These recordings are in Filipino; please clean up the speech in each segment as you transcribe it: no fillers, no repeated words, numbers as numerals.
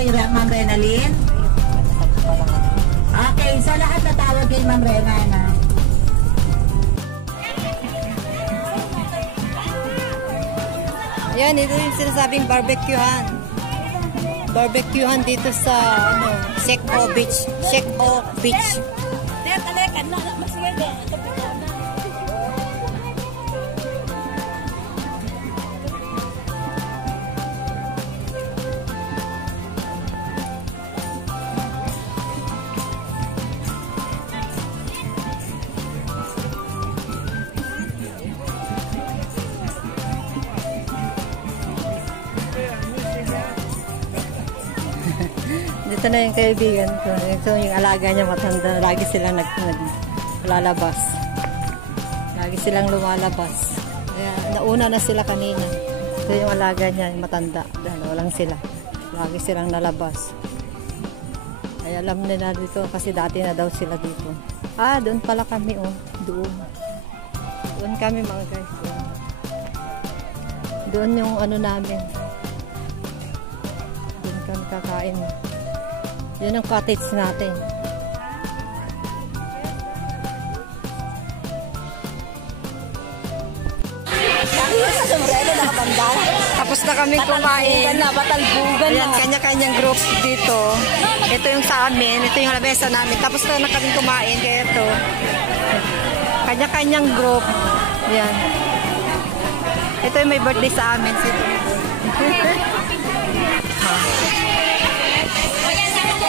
kay Ma'am Renalyn? Okay, so lahat natawag kay Ma'am Rena na. Yan, ito yung sinasabing barbecuehan. Barbecuehan dito sa Sheko Beach. Sheko Beach. Dito na yung kaibigan ko. Ito yung alaga niya matanda. Lagi silang naglalabas. Lagi silang lumalabas. Kaya, nauna na sila kanina. Ito yung alaga niya, yung matanda. Dahil walang sila. Lagi silang nalabas. Ay alam nila dito kasi dati na daw sila dito. Ah, doon pala kami oh. Doon. Doon kami mga guys. Doon yung ano namin. Doon kami kakain. Yun ang cottage natin. Tapos na kami kumain. Ayan, kanya-kanyang groups dito. Ito yung sa amin. Ito yung labesa namin. Tapos na kami kumain. Kaya ito. Kanya-kanyang group. Ayan. Ito yung may birthday sa amin.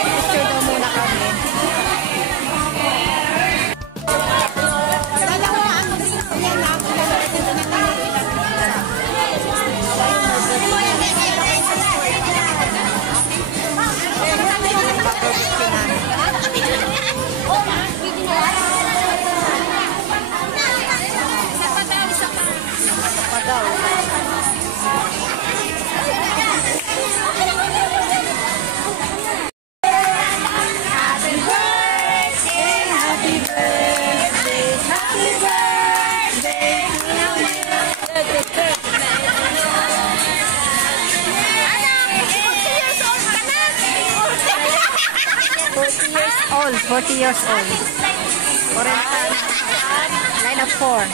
Picture daw muna kami. Old, 40 years old. Line of 4.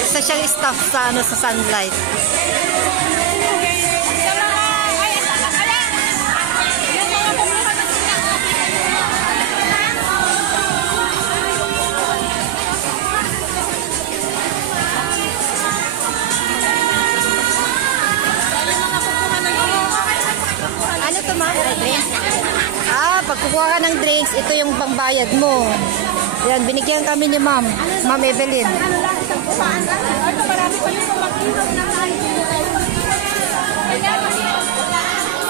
Isa siyang staff sa sa Sunlight. Pagkukuha ka ng drinks, ito yung pangbayad mo. Yan, binigyan kami ni Ma'am Evelyn.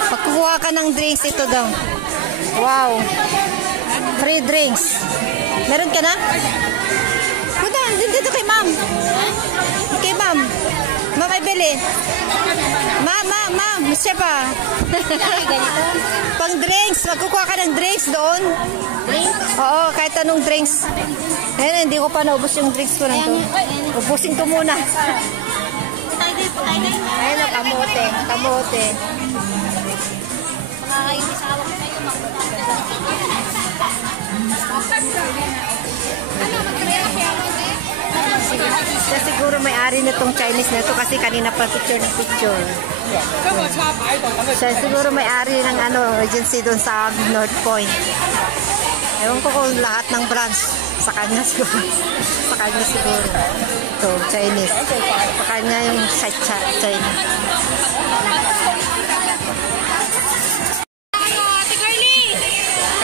Pagkukuha ka ng drinks, ito daw. Wow. Free drinks. Meron ka na? Punta, dito kay Ma'am. Kay Ma'am. Ma'am Evelyn. Ma'am, siya pa. Pang drinks, magkukuha ka ng drinks doon. Drinks? Oo, kahit anong drinks. Ayan, hindi ko pa naubos yung drinks ko lang to. Ubusin ko muna. Ayan o, kamote. Kamote. Siya siguro may-ari nitong Chinese na ito kasi kanina pa picture ng picture. Siya siguro may-ari ng agency doon sa North Point. Ewan ko kung lahat ng branch sa kanya siguro. Sa kanya siguro. Ito, Chinese. Sa kanya yung China.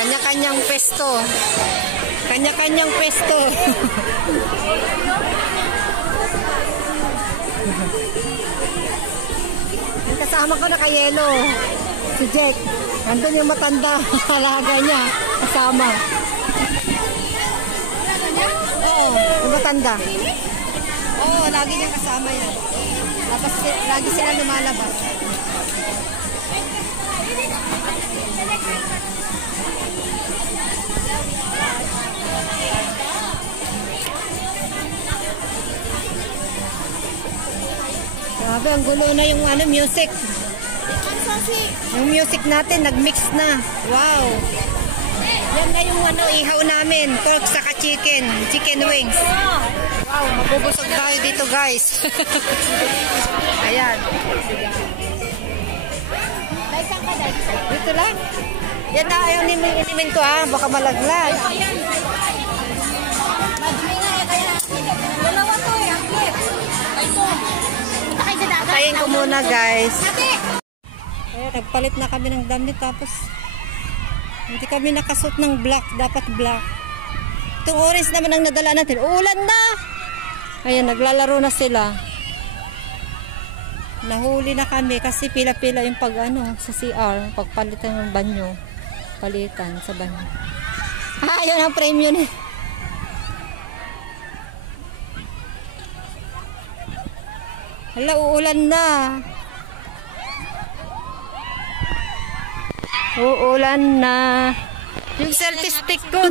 Kanya-kanyang pesto. Kanya-kanyang pesto. Yung kasama ko naka-yelo. Si Jet. Nandun yung matanda. Alaga niya. Kasama. Oo, yung matanda. Oo, lagi niyang kasama yan. Tapos lagi sila lumalabas. Sabi, ang gulo na yung ano, music. Yung music natin, nag-mix na. Wow. Yan na yung ano, ihaw namin. Pork saka chicken. Chicken wings. Wow, mabubusog tayo dito, guys. Ayan. Dito lang. Yan na, ayaw inimin ko baka malaglag. Patayin ko muna, guys. Kaya nagpalit na kami ng damit, tapos hindi kami nakasuot ng black. Dapat black. Itong orange naman ang nadala natin. Ulan na! Ayan, naglalaro na sila. Nahuli na kami kasi pila-pila yung pag ano, sa CR, pagpalitan ng banyo. Palitan sa banyo. Yun ang frame yun eh. Hala, uulan na. Uulan na. Yung selfie stick ko.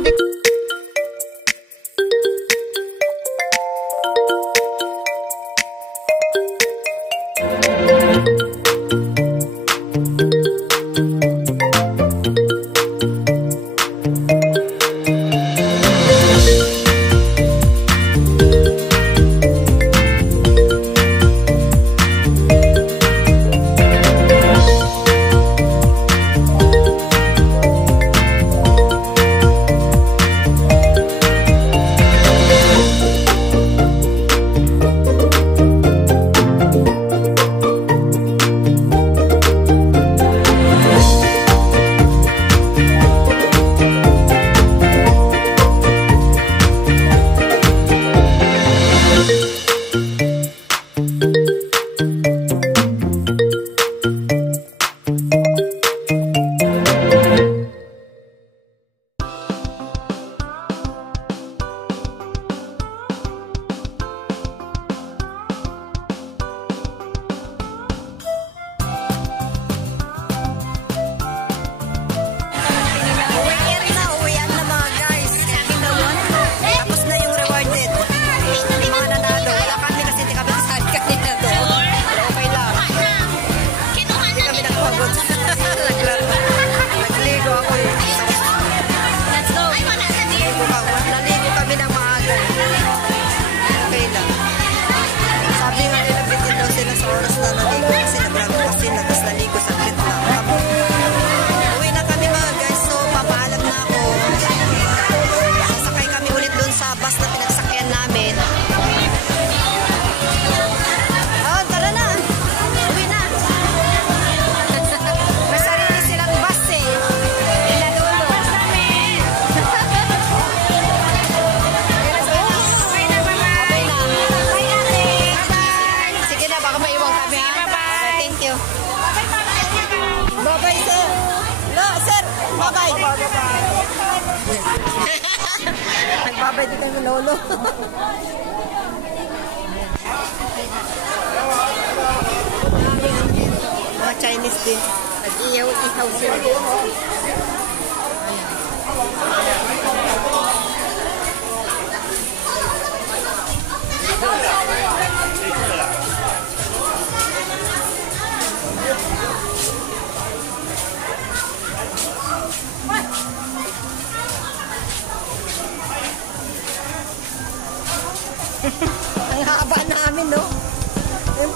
Nagbabay din kami lolo. Mga Chinese din. Nag-ihaw sila. Ang haba namin, no? Yung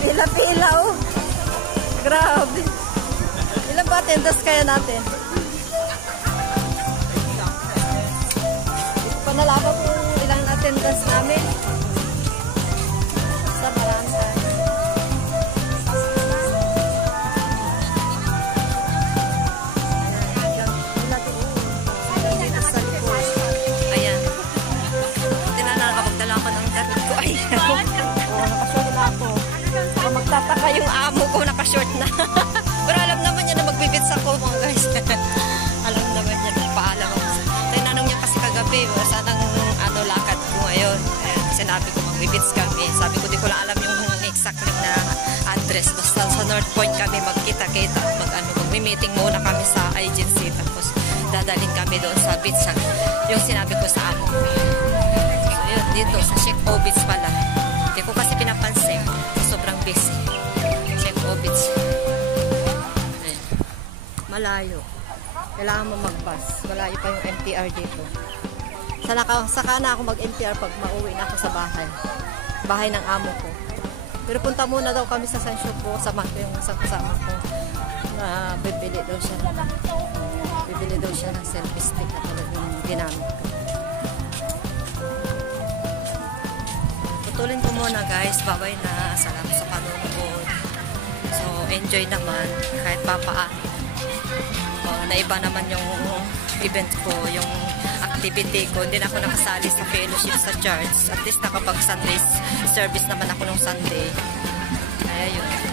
pila-pila, oh. Grabe. Ilan ba attendance kaya natin? Panalaban kung ilang attendance namin. Sa barangay. Ayan. Tinanakapagdala ko ng damit ko. Ay, nakashort na ako. Magtataka yung amo ko, nakashort na. Pero alam naman niya na magbibits ako, mga guys. Alam naman niya, paalam ako. Tinanong niya kasi kagabi, sanang lakad ko ngayon. Ayan, sinabi ko magbibits kami. Sabi ko, di ko lang alam yung exactly na address. Basta sa North Point kami magkita-kita. Mag-meeting muna kami sa agency. Tapos dadalhin kami doon sa beach. Yung sinabi ko sa amo. So yun, dito sa Sheikh O Beach pala. Hindi ko kasi pinapansin. Sobrang busy. Malayo. Kailangan mo mag-bus. Malayo pa yung MTR dito. Saka na ako mag-MTR pag mauwi na ako sa bahay. Bahay ng amo ko. Pero punta muna daw kami sa San Choco. Sama ko yung kasama ko. Na bibili daw siya ng selfie stick na talagang ginamit ko. Putulin ko muna guys. Bye-bye na. Salamat sa panonood. So, enjoy naman. Kahit papaano. Naiba naman yung event ko, yung activity ko. Hindi na ako nakasali sa fellowship sa church. At least nakapag Sunday service naman ako nung Sunday. Kaya yun.